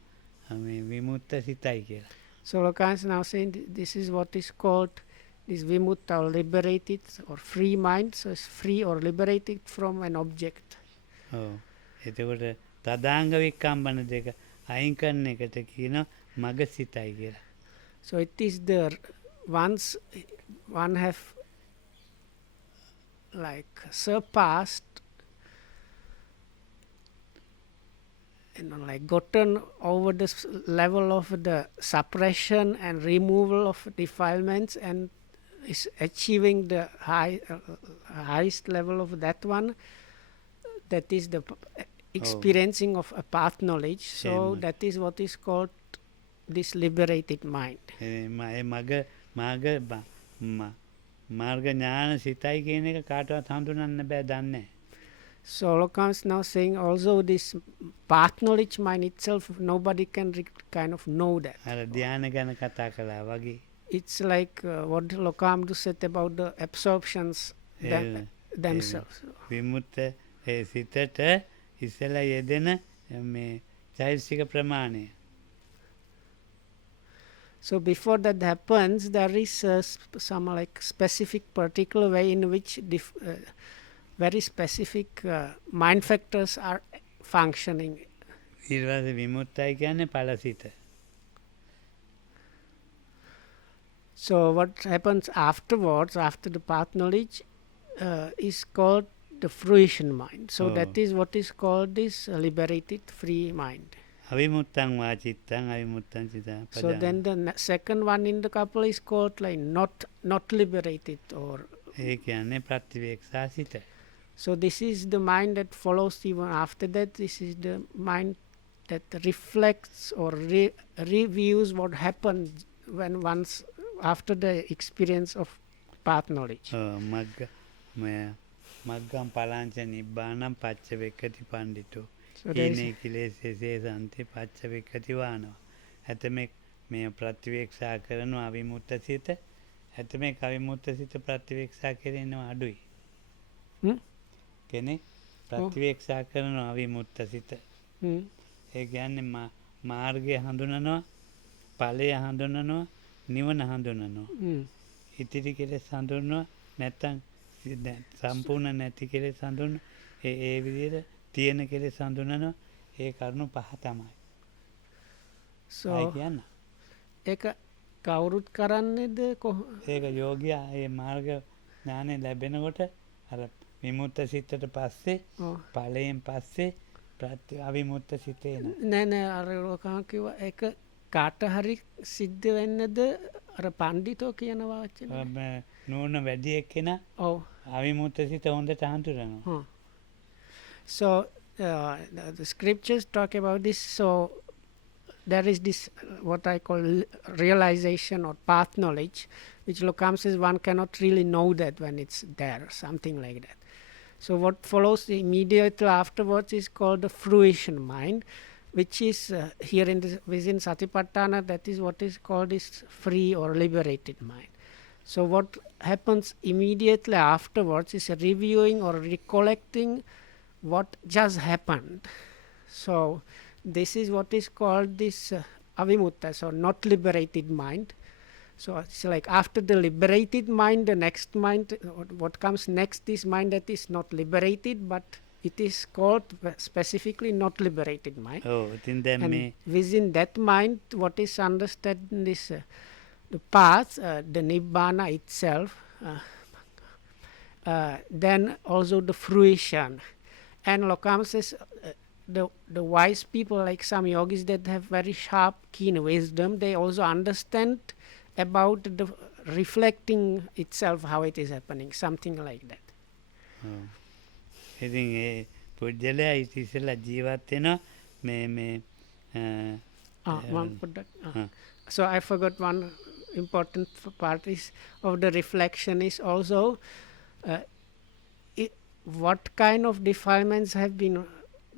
මේ විමුක්ත සිතයි කියලා. So Lokan is now saying this is what is called this vimutta, or liberated or free mind. So it's free or liberated from an object. එතකොට තදාංග විකම්බන දෙක අයින් කරන එකට කියනවා මග සිතයි කියලා. So it is the once one have like surpassed, like gotten over this level of the suppression and removal of defilements, and is achieving the highest level of that one, that is the experiencing of a path knowledge. So that is what is called this liberated mind. මාර්ග ඥාන සිතයි කියන එක කාටවත් හඳුනන්න බෑ දන්නේ. So Lokam is now saying also this path knowledge mind itself, nobody can kind of know that. අර ධානය ගැන කතා කළා වගේ. It's like what Lokam said about the absorptions themselves. විමුක්ත සිතට ඉස්සෙල්ලා යෙදෙන මේ චෛතසික ප්‍රමාණය. So before that happens, there is some like specific particular way in which very specific mind factors are functioning. ඊට පස්සේ විමුක්තයි කියන්නේ ඵලසිත. So what happens afterwards, after the path knowledge, is called the fruition mind. So that is what is called this liberated free mind. Avimuttan va cittan, avimuttan citta So padana. then the second one in the couple is called like not liberated, or ඒ කියන්නේ ප්‍රතිවේක්ෂා සිත. so this is the mind that follows even after that. This is the mind that reflects or reviews what happened when once after the experience of path knowledge. මග්ගම් පලාංච නිබ්බානම් පච්ච වෙක්කති පණ්ඩිතෝ. So there is හීනේ කිලේසෙසේ සන්ති පච්ච වෙක්කති වානවා. ඇතමෙක් මේ ප්‍රතිවේක්ෂා කරනවා අවිමුක්ත සිත. ඇතමෙක් අවිමුක්ත සිත ප්‍රතිවේක්ෂා කරනවා අඩුයි. කෙනෙක් ප්‍රතිවේක්ෂා කරනවා අවිමුක්ත සිත. ඒ කියන්නේ මාර්ගය හඳුනනවා, ඵලය හඳුනනවා, නිවන හඳුනනවා. ඉතිරි කෙලෙස් හඳුනනවා නැත්නම් සම්පූර්ණ නැති කෙලෙස් හඳුනනවා. ඒ විදිහට තියෙන කෙලෙස් හඳුනනවා. ඒ කරුණු පහ තමයි. so කියන්න. ඒක කවුරුත් කරන්නේද ඒක යෝගියා ඒ මාර්ග ඥානෙ ලැබෙනකොට අර විමුක්ත සිතට පස්සේ ඵලයෙන් පස්සේ අවිමුක්ත සිතේ නෑ අර ලෝකා කිව්වා ඒක කාට හරි සිද්ධ වෙන්නද අර පඬිතෝ කියන වචන නෝන වැඩි එක්කෙනා ඔව් අවිමුක්ත සිත හොඳට හඳුනනවා. So the scriptures talk about this. So there is this what I call realization or path knowledge, which Lokam says one cannot really know that when it's there, something like that. So what follows immediately afterwards is called the fruition mind, which is here within Satipatthana, that is what is called this free or liberated mind. So what happens immediately afterwards is a reviewing or recollecting what just happened. So this is what is called this avimutta, so not liberated mind. So it's like after the liberated mind, the next mind, what comes next is mind that is not liberated, but it is called specifically not liberated mind. And within that mind, what is understood in this the path, the nibbana itself, then also the fruition. And Lokam says the wise people, like some yogis that have very sharp, keen wisdom, they also understand about the reflecting itself, how it is happening, something like that. ඉතින් ඒ පුජ්‍යලයා ඉතිසලා ජීවත් වෙනවා So I forgot one important part is of the reflection is also what kind of defilements have been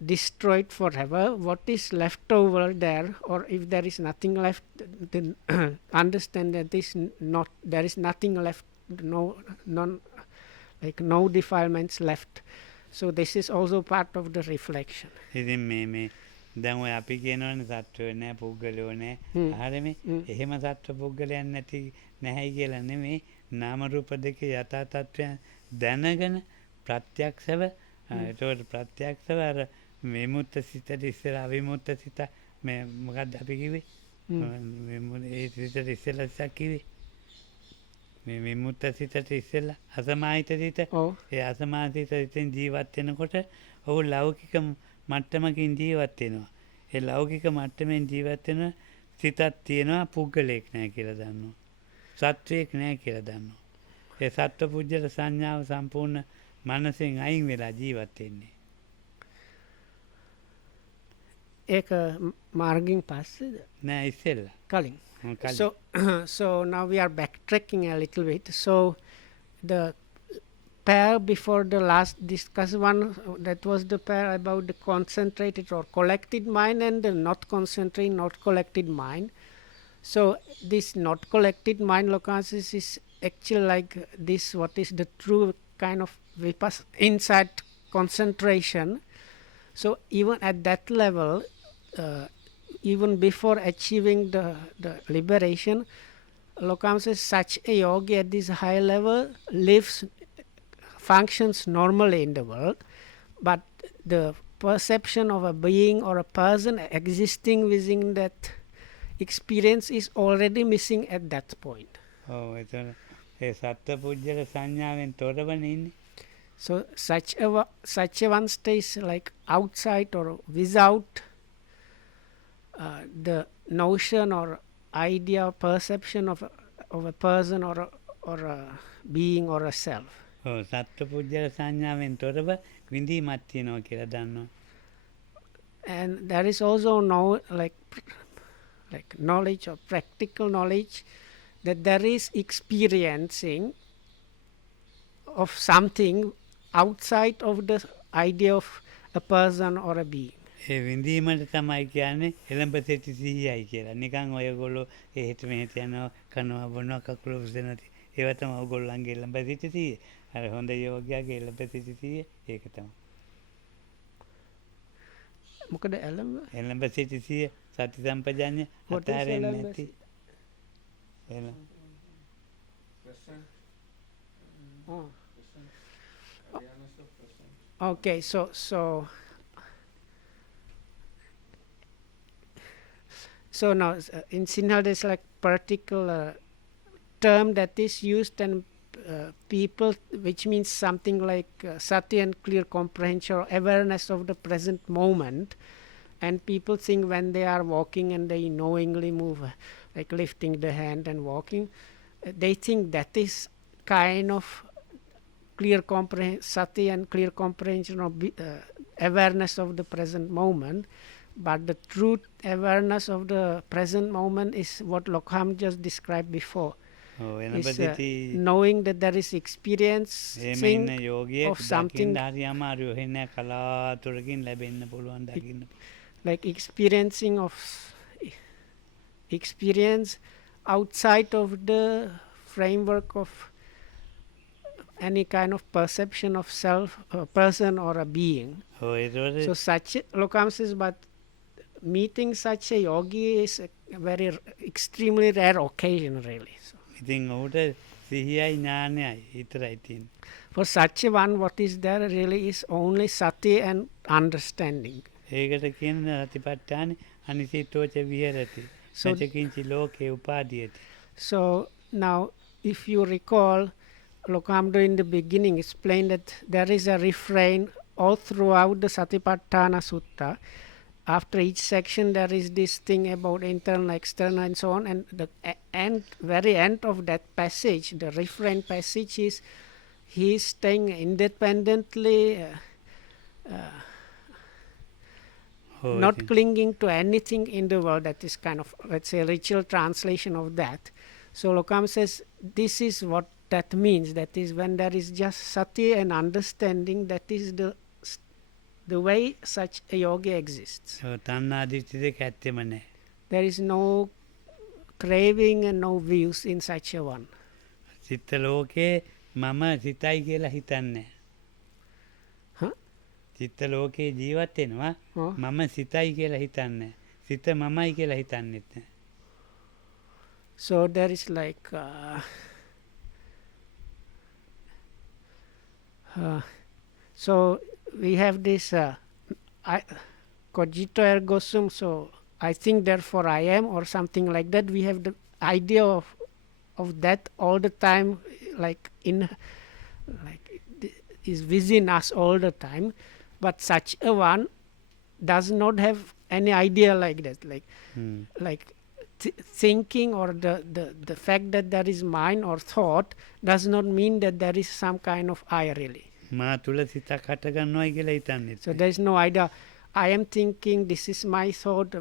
destroyed forever, what is left over there, or if there is nothing left, then understand that there is nothing left, no defilements left. So this is also part of the reflection. දැන් ඔය අපි කියනවනේ සත්වය නැහැ පුද්ගලයෝ නැහැ. හරිනේ. එහෙම සත්ව පුද්ගලයන් නැති නැහැයි කියලා නෙමෙයි. නාම රූප දෙකේ යථා තත්ත්වය දැනගෙන ප්‍රත්‍යක්ෂව ඒතකොට ප්‍රත්‍යක්ෂව අර විමුක්ත සිතට ඉස්සර අවිමුක්ත සිත මේ මොකක්ද අපි කිව්වේ? ඒ සිතට ඉස්සෙල්ලා සිතක් කිව්වේ. මේ විමුක්ත සිතට ඉස්සෙල්ලා අසමාහිත සිත. ඒ අසමාහිත සිතෙන් ජීවත් වෙනකොට ඔහු ලෞකික මට්ටමකින් ජීවත් වෙනවා. ඒ ලෞකික මට්ටමෙන් ජීවත් වෙන සිතක් තියෙනවා පුද්ගලෙක් නැහැ කියලා දන්නවා. සත්වයක් නැහැ කියලා දන්නවා. ඒ සත්ව පුජ්‍යල සංඥාව සම්පූර්ණ මනසෙන් අයින් වෙලා ජීවත් වෙන්නේ. ඒක මාර්ගයෙන් පස්සේද? නෑ ඉස්සෙල්ලා. කලින්. So now we are backtracking a little bit. So the pair before the last discussed one, that was the pair about the concentrated or collected mind and the not concentrated, not collected mind. So this not collected mind, Lokasis, is actually like this, what is the true kind of insight concentration. So even at that level, even before achieving the liberation, Lokam says such a yogi at this high level functions normally in the world, but the perception of a being or a person existing within that experience is already missing at that point. So such a one stays like outside or without the notion or idea or perception of a person or a being or a self. සත්ව පුද්ගල සංඥාවෙන් තොරව විඳීමක් තියෙනවා කියලා දන්නවා. And there is also no like knowledge or practical knowledge that there is experiencing of something outside of the idea of a person or a being. ඒ විඳීමට තමයි කියන්නේ එළඹ සිටි සිහියයි කියලා. නිකන් ඔයගොල්ලෝ එහෙට මෙහෙට යනවා කනවා බොනවා කකුල උස්සනවා. ඒව තමයි ඔයගොල්ලන්ගේ එළඹ සිටි සිහිය. අර හොඳ යෝගියාගේ එළඹ සිටි සිහිය ඒක තමයි. මොකද එළඹ සිටි සිහිය සති සම්පජාඤ්ඤය අතහැරෙන්නේ නැති. Okay, so now in Sinhala there's like particular term that is used, and people, which means something like sati and clear comprehension or awareness of the present moment. And people think when they are walking and they knowingly move, like lifting the hand and walking, they think that is kind of clear sati and clear comprehension of awareness of the present moment. But the true awareness of the present moment is what Lokham just described before. Is knowing that there is experience of something, like experiencing of experience outside of the framework of any kind of perception of self, a person or a being. So such Lokam says, but meeting such a yogi is a very extremely rare occasion, really. So for such a one, what is there really is only sati and understanding. So now, if you recall, Lokamdo in the beginning explained that there is a refrain all throughout the Satipatthana Sutta. After each section there is this thing about internal, external and so on, and the very end of that passage, the refrain passage, is he is staying independently, not clinging to anything in the world. That is kind of, let's say, ritual translation of that. So Lokam says this is what that means. That is when there is just sati and understanding, that is the way such a yogi exists. There is no craving and no views in such a one. චිත්ත ලෝකේ ජීවත් වෙනවා මම සිතයි කියලා හිතන්නේ. සිත මමයි කියලා හිතන්නෙත් නැහැ. So there is like so we have this cogito ergo sum, so I think therefore I am, or something like that. We have the idea of that all the time, like is within us all the time. But such a one does not have any idea like that, like thinking or the fact that there is mind or thought does not mean that there is some kind of I really. So there is no idea. I am thinking, this is my thought.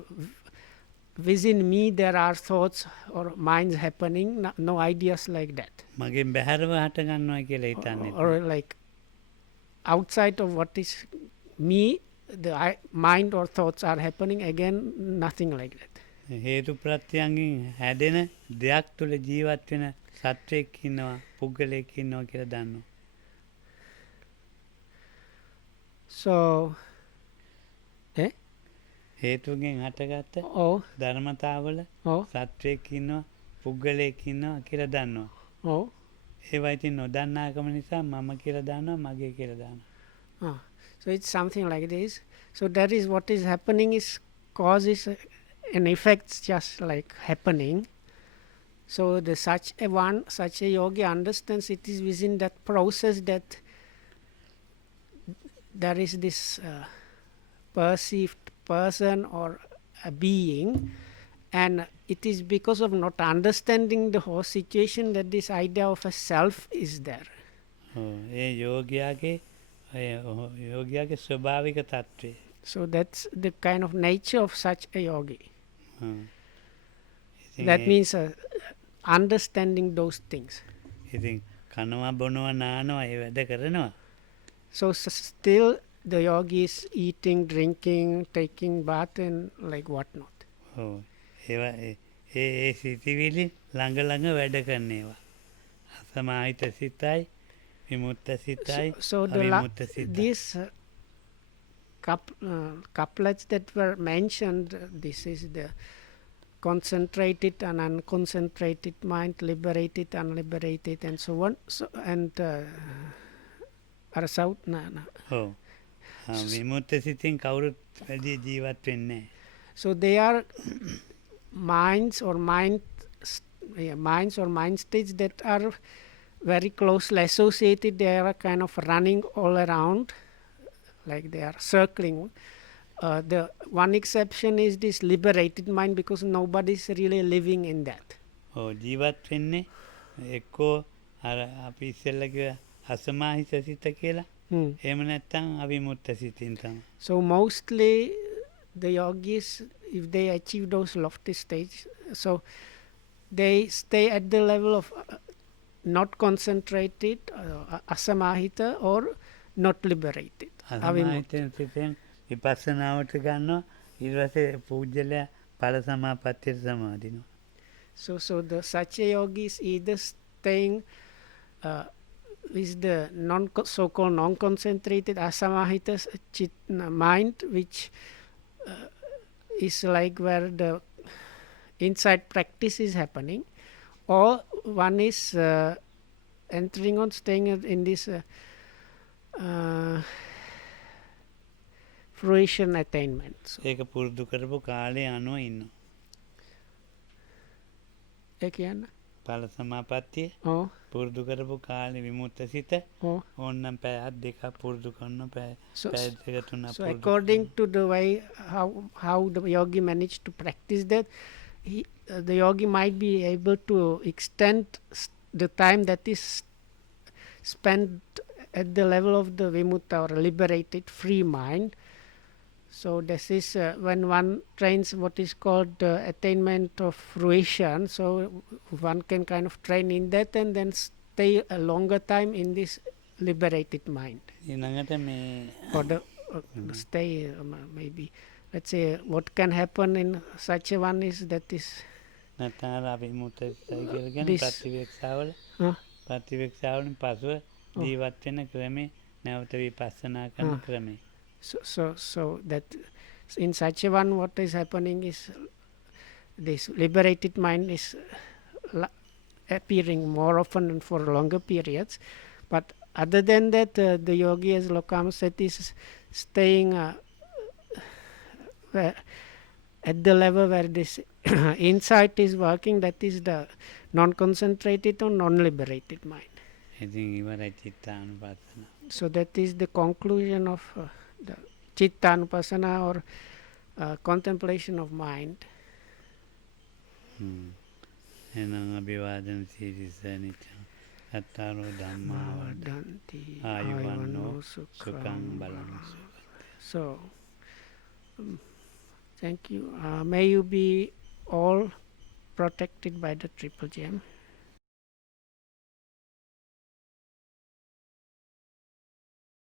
Within me there are thoughts or minds happening. No ideas like that. Or like outside of what is me, the mind or thoughts are happening. Again, nothing like that. හේතු ප්‍රත්‍යයන්ගෙන් හැදෙන දෙයක් තුළ ජීවත් වෙන සත්වයක් ඉන්නවා, පුද්ගලයෙක් ඉන්නවා කියලා දන්නවා. So හේතුගෙන් හටගත්ත ධර්මතාවල සත්වයක් ඉන්නවා, පුද්ගලයෙක් ඉන්නවා කියලා දන්නවා. ඒවා ඉතින් නොදන්නාකම නිසා මම කියලා දන්නවා, මගේ කියලා දන්නවා. So it's something like this. So that is what is happening, is causes and effects just like happening. So the such a yogi understands it is within that process that there is this perceived person or a being, and it is because of not understanding the whole situation that this idea of a self is there. ඒ යෝගයාගේ යෝගයාගේ ස්වභාවික තත්ත්වය. So that's the kind of nature of such a yogi. ඉතින් That A- means understanding those things. ඉතින් කනවා බොනවා නානවා ඒ වැඩ කරනවා. So still the yogi is eating, drinking, taking bath and like whatnot. ඔව්. ඒවා ඒ සිතිවිලි ළඟ ළඟ වැඩ කරනේවා. අසමාහිත සිතයි විමුක්ත සිතයි So අවිමුක්ත සිතයි. these couplets that were mentioned, this is the concentrated and unconcentrated mind, liberated, unliberated, and so on. So and ඔව්. විමුක්ත සිතින් කවුරුත් වැඩි ජීවත් වෙන්නේ නැහැ. so they are minds or mind states that are very closely associated. They are kind of running all around, like they are circling. The one exception is this liberated mind, because nobody is really living in that. ඔව් ජීවත් වෙන්නේ එක්කෝ අර අපි ඉස්සෙල්ලා කිව්වා අසමාහිත සිත කියලා. එහෙම නැත්නම් අවිමුක්ත සිතින් තමයි. So mostly the yogis, if they achieve those lofty stages, so they stay at the level of not concentrated, asamahita, or not liberated. අසමාහිත සිතෙන් විපස්සනාවට ගන්නවා. ඊට පස්සේ පූජ්‍යලයා ඵල සමාපත්තියට සමාදිනවා. So the Satya yogi is either staying with the so-called non-concentrated asamahita mind, which is like where the inside practice is happening, or one is entering on staying in this fruition attainment. So, ඒක පුරුදු කරපු කාලේ අනුව ඉන්නවා. ඒ කියන්නේ? ඵල සමාපත්තිය Oh, පුරුදු කරපු කාලේ විමුක්ත සිත oh. ඕන්නම් පැයක් දෙකක් පුරුදු කරනවා. පැය So, දෙක තුනක් so පුරුදු according to the way how the yogi managed to practice that, the yogi might be able to extend the time that is spent at the level of the vimutta or liberated free mind. So this is when one trains what is called the attainment of fruition. So one can kind of train in that and then stay a longer time in this liberated mind. ඊළඟට මේ Or the stay maybe, let's say, what can happen in such a one is that is නැත්නම් අර අවිමුක්ත සිතයි කියලා කියන්නේ This- ප්‍රතිවේක්ෂාවල uh, ප්‍රතිවේක්ෂාවලින් පසුව ජීවත් වෙන ක්‍රමේ නැවත විපස්සනා කරන ක්‍රමේ. so that in such a one what is happening is this liberated mind is appearing more often and for longer periods. But other than that, the yogi, as Lokama said, is staying at the level where this insight is working, that is the non-concentrated or non-liberated mind. ඉතින් ඉවරයි චිත්තානුපස්සන. So that is the conclusion of the Cittanupassana, or contemplation of mind. එනම් අභිවාදන series නිච්චං අත්තාරෝ ධම්මා Danti ආයුවන්නෝ sukhaṃ සුඛං බලං සුඛං. So, thank you. May you be all protected by the Triple Gem.